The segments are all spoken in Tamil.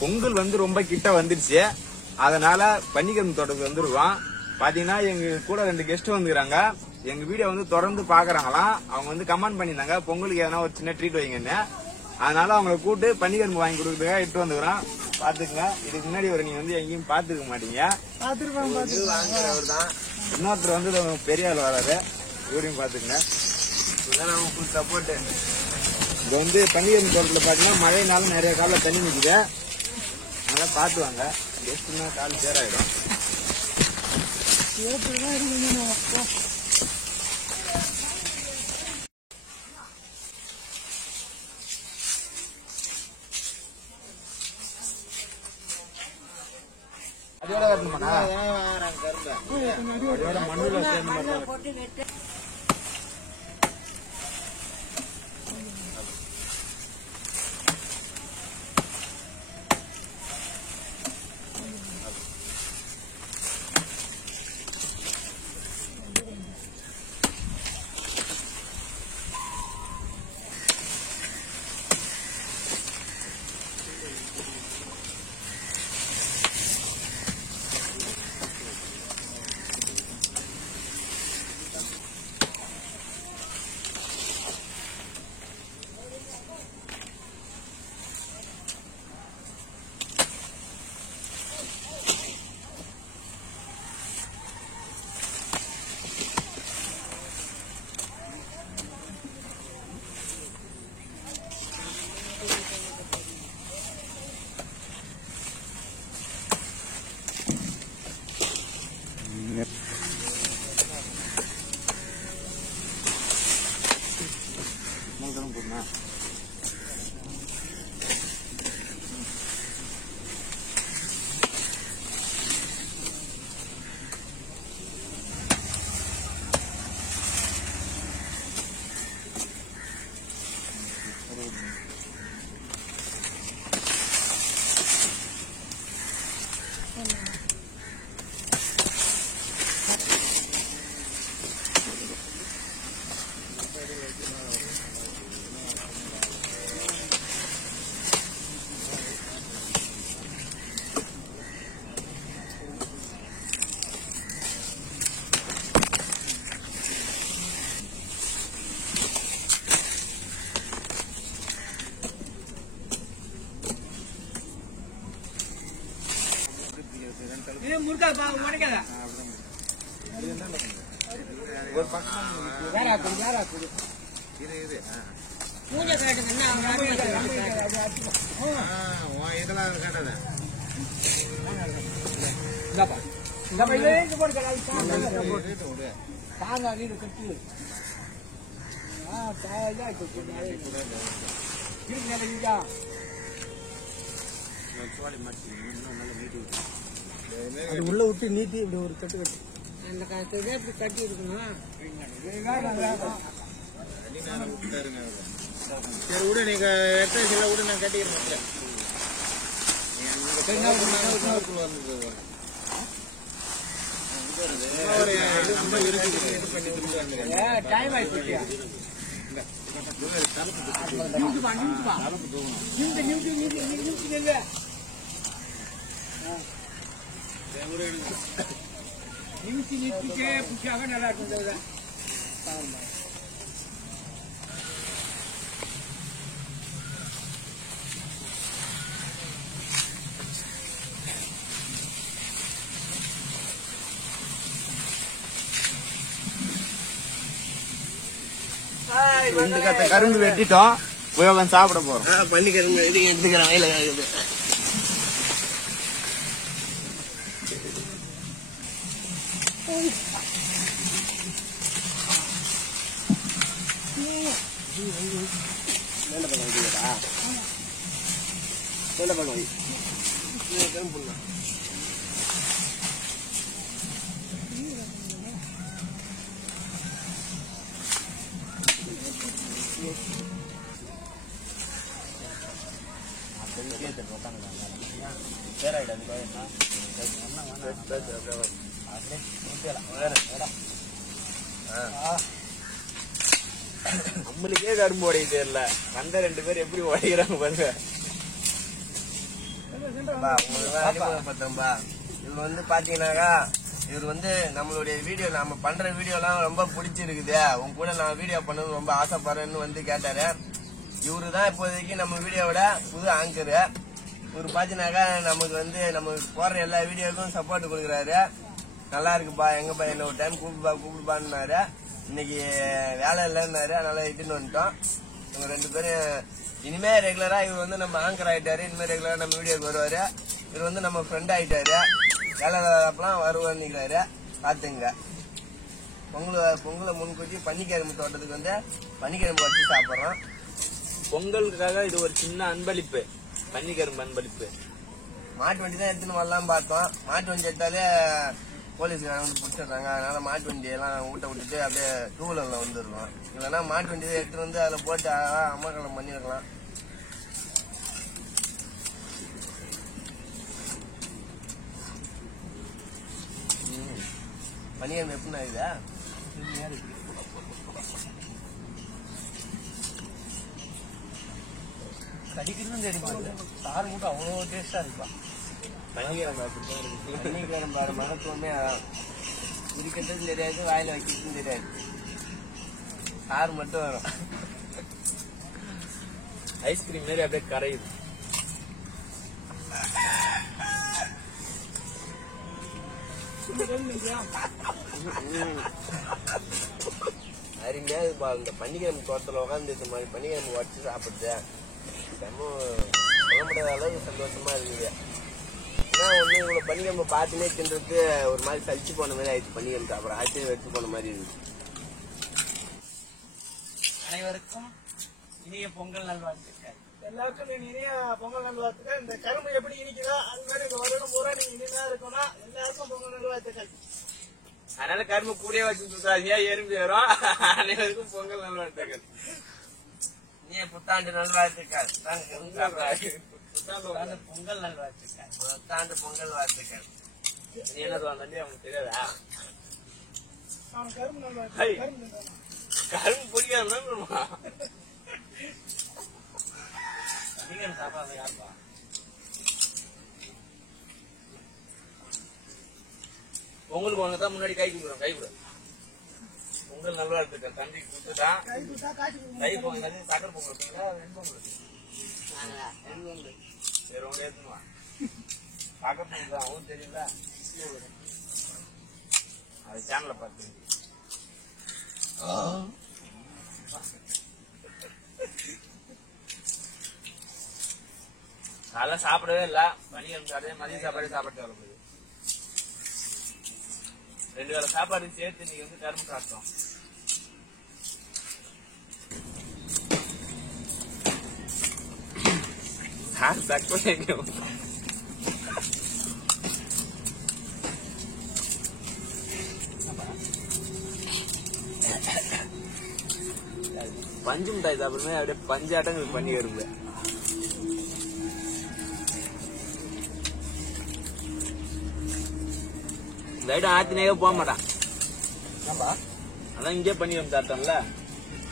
பொங்கல் வந்து ரொம்ப கிட்ட வந்துருச்சு. அதனால பன்னிக்கரும்பு தோட்டத்துக்கு வந்துருக்கோம். பாத்தீங்கன்னா எங்க கூட 2 கெஸ்ட் வந்துக்கிறாங்க. எங்க வீடியோ வந்து தொடர்ந்து பாக்குறாங்களாம். அவங்க வந்து கமெண்ட் பண்ணிருந்தாங்க பொங்கலுக்கு எதனா ஒரு சின்ன ட்ரீட் வைங்கன்னு. அதனால அவங்களை கூப்பிட்டு பன்னிக்கரும்பு வாங்கி கொடுக்கறதுக்காக இட்டு வந்துக்கிறோம். பாத்துக்கங்க. இதுக்கு முன்னாடி ஒரு நீங்க வந்து எங்கேயும் பாத்துக்க மாட்டீங்க. இன்னொருத்தர் வந்து பெரிய ஆள் வராது. இவரையும் பாத்துக்கங்க. Full support. இது வந்து பன்னிக்கரும்பு தோட்டத்துல பாத்தீங்கன்னா மழைனாலும் நிறைய கால தண்ணி நிக்குது. அதனால பாத்துவாங்க. கெஸ்ட்னா கால் சேராயிடும். அதோட வரணுமாண்ணா? அதோட மண்ணுல சேர்ந்து உள்ள விட்டு நீட்டி இப்படி ஒரு கட்டு கட்டு அந்த கட்டி கட்டி இருக்கணும். சரி விடு, நீங்க எடுத்து விடு, நான் கட்டிக்கிறேன். டைம் ஆயிடுச்சு. நிமிஷம் நிறுத்திட்டே புஷாக நல்லா இருக்கும். கரும்பு வெட்டிட்டோம். போய் உட்காந்து சாப்பிட போறோம். பள்ளிக்கரும்பு எடுத்துக்கிறேன் வயல. நம்மளுக்கே கரும்பு உடையுது இல்ல, வந்த 2 பேர் எப்படி உடைக்கிறாங்க பாருங்க. உங்களுக்கு அறிமுகப்படுத்தும்பா. இவர் வந்து பாத்தீங்கன்னாக்கா இவர் வந்து நம்மளுடைய வீடியோ நம்ம பண்ற வீடியோ எல்லாம் ரொம்ப பிடிச்சிருக்குது, உங்க கூட நான் வீடியோ பண்ணணும் ரொம்ப ஆசைப்படுறேன்னு வந்து கேட்டாரு. இவருதான் இப்போதைக்கு நம்ம வீடியோவோட புது ஆங்கரு. இவர் பாத்தீங்கன்னாக்கா நமக்கு வந்து நம்ம போடுற எல்லா வீடியோவுக்கும் சப்போர்ட் கொடுக்குறாரு. நல்லா இருக்குப்பா, எங்கப்பா என்ன ஒரு டைம் கூப்பிடுப்பான்னாரு. இன்னைக்கு வேலை இல்லைன்னாரு, அதனால இட்டுன்னு வந்துட்டோம். இவங்க 2 பேரும் இனிமே ரெகுலரா இவர் வந்து நம்ம ஆங்கர் ஆயிட்டாரு. இனிமே ரெகுலரா நம்ம வீடியோக்கு வருவாரு. இவர் வந்து நம்ம ஃப்ரெண்ட் ஆயிட்டாரு. வேலை அப்பெல்லாம் வருவாரு, பாத்துங்க. பொங்கலை முன்கூட்டி பன்னிக்கிழமை தோட்டத்துக்கு வந்து பன்னிக்கிழமை வச்சு சாப்பிடுறோம். பொங்கலுக்காக இது ஒரு சின்ன அன்பளிப்பு, பன்னிக்கரும்பு அன்பளிப்பு. மாட்டு வண்டி தான் எடுத்துன்னு வரலாம் பார்த்தோம். மாட்டு வண்டி எடுத்தாலே போலீஸ்காரங்க வந்து பிடிச்சிடுறாங்க. அதனால மாட்டு வண்டியெல்லாம் ஊட்ட விட்டுட்டு அப்படியே 2 வீலர்ல வந்துடுறோம். இல்லைன்னா மாட்டு வண்டி எடுத்துட்டு வந்து அதில் போட்டு அமர்க்கலம் பண்ணிருக்கலாம். பனியம் எப்படின்னா இதா கடிக்கிறது தெரியுமா? சாறு மட்டும் அவ்வளோ டேஸ்டா இருப்பா. பன்னிக்கிழமை மகத்துவமே இருக்கிறதும் தெரியாது, வாயில வைக்கிறதும் தெரியாது. சாறு மட்டும் வரும். ஐஸ்கிரீம் மாதிரி அப்படியே கரையுது. அறிஞா இந்த பன்னிக்கிழமை தோட்டத்தில் உட்காந்து இந்த மாதிரி பன்னிக்கிழமை உடச்சு சாப்பிடுது ரொம்ப சொல்ல முடியாத அளவுக்கு சந்தோஷமா இருக்குது. ஏன்னா ஒண்ணு இவ்வளவு பன்னிக்கிழமை பார்த்துனே தின்றது ஒரு மாதிரி சலிச்சு போன மாதிரி ஆயிடுச்சு. பன்னிக்கிழமை சாப்பிட ஆச்சரியம் வச்சு போன மாதிரி இருக்கு. அனைவருக்கும் இனிய பொங்கல் நல்வாழ்த்துக்கள். எல்லாருக்கும் இனிய பொங்கல் நல்வாழ்த்துக்கள். இந்த கரும்பு எப்படி இனிக்குதோ அது மாதிரி இந்த வருடம் பூரா நீங்க இனிமையா இருக்கணும். எல்லாருக்கும் பொங்கல் நல்வாழ்த்துக்கள். அதனால கரும்பு கூடயே வச்சு சுத்தாதியா, எறும்பு ஏறும். அனைவருக்கும் பொங்கல் நல்வாழ்த்துக்கள். புத்தாண்டு நல்வாழ்த்துக்கள். பொங்கல் நல்வாழ்த்துக்கள். புத்தாண்டு பொங்கல் வாழ்த்துக்கள். நீ என்ன சொல்ல அவங்களுக்கு தெரியாதா? அவன் கரும்பு நல்வாழ்த்துக்கள். கரும்பு நல்வாழ்த்துக்கள். கரும்பு பிடிக்காது சாப்பாடு யாருப்பா? பொங்கலுக்கு ஒண்ணுதான் முன்னாடி கை கொடுக்குறோம். கை கொடு. பொங்கல் நல்லா இருக்கு. தண்ணிக்கு கொடுத்துட்டான். கை பொங்கல் சக்கரை பொங்கல் வெண்பொங்கல் சரி ஒன்று ஏற்றுவா. சக்கரை பொங்கல் தான் அவன் தெரியல. அது சேனலை பார்த்து காலை சாப்பிடவே இல்ல. பனிக்கிழமை சாப்பிட மதிய சாப்பாடு சாப்பிட்டு வரப்போகுது. 2 வேளை சாப்பாடு சேர்த்து இன்னைக்கு வந்து கரும்பு சாப்பிட்டோம். பஞ்சு மிட்டாய் சாப்பிடுமே அப்படியே பஞ்சாட்டம் பண்ணி வருது. இந்த ஐட்டம் ஆத்தினாவே போக மாட்டான். அதான் இங்கே பண்ணி சாப்பிட்டோம்ல.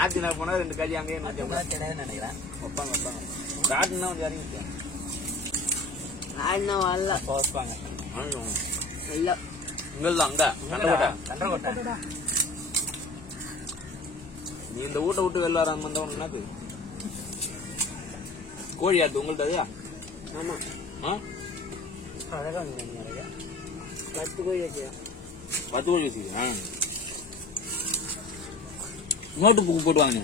ஆத்தினா போனா 2 கறி அங்கேயே நினைக்கிறேன். வைப்பாங்க வைப்பாங்க. காட்டுனா வந்து இறங்கி வைப்பாங்க. இங்கெல்லாம் அங்க கண்டகோட்டை. நீ இந்த வீட்டை விட்டு வெளில வராம வந்தா ஒண்ணு கோழி ஆத்து உங்கள்ட்ட அதுயா? ஆமா. அழகா 10 கோழி வச்சியா? 10 கோழி வச்சுக்கியா? Note book போட்டுவாங்க.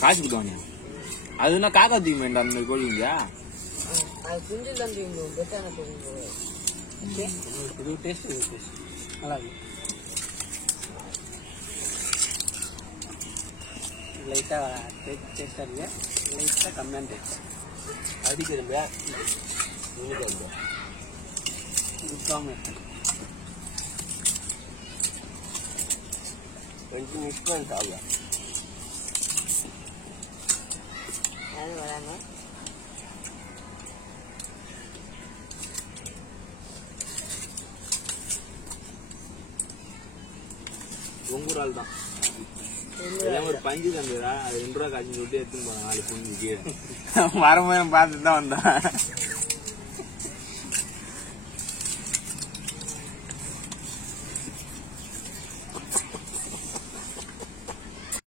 காசு கொடுவாங்க. அதுனா காக்கா தூக்கி வேண்டாம் அந்த கோழிங்க. குஞ்சு தம்பி புது டேஸ்ட் நல்லா இருக்கு. லைட்டா டேஸ்டா இருக்கு. லைட்டா கம்மியான டேஸ்ட் அடிக்கிறேன் கொஞ்சம் மிஸ் பண்ணி சாப்பிட வராங்க. உங்கூர் ஆள் தான். ஒரு பஞ்சு தந்துடா அது 2 ரூபா காய்ச்சி சொல்லிட்டு எடுத்துன்னு போறான் 4 பொண்ணு கீழே வரும்போது பார்த்துட்டு தான் வந்தான்.